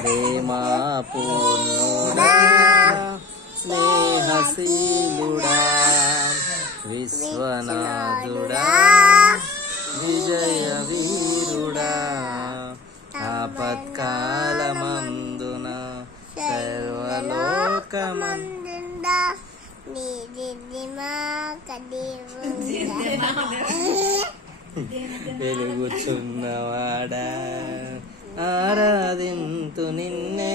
ప్రేమా పూర్ణుడా స్నేహశీలుడా విశ్వనాథుడా విజయ వీరుడా ఆపత్కాలమందున సర్వలోకమందున వెలుగుచున్నవాడా ఆరాధింతు నిన్నే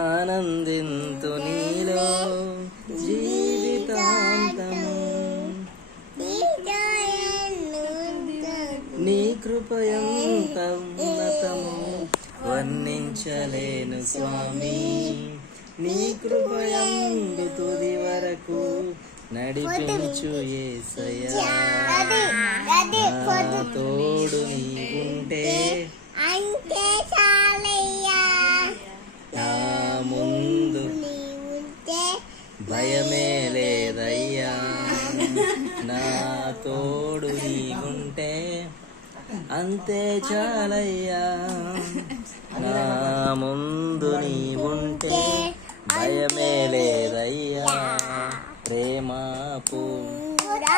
ఆనందింతు నీలో జీవితాంతము నీ కృపయంత ఉన్నతము వర్ణించలేను స్వామి నీ కృపయందు తుది వరకు నడిపించు యేసయ్యా నా తోడు నీవుంటే నా ముందు భయమే లేదయ్యా నా తోడు నీవుంటే అంతే చాలయ్యా నా ముందు నీవుంటే భయమే లేదయ్యా ప్రేమా పూర్ణుడా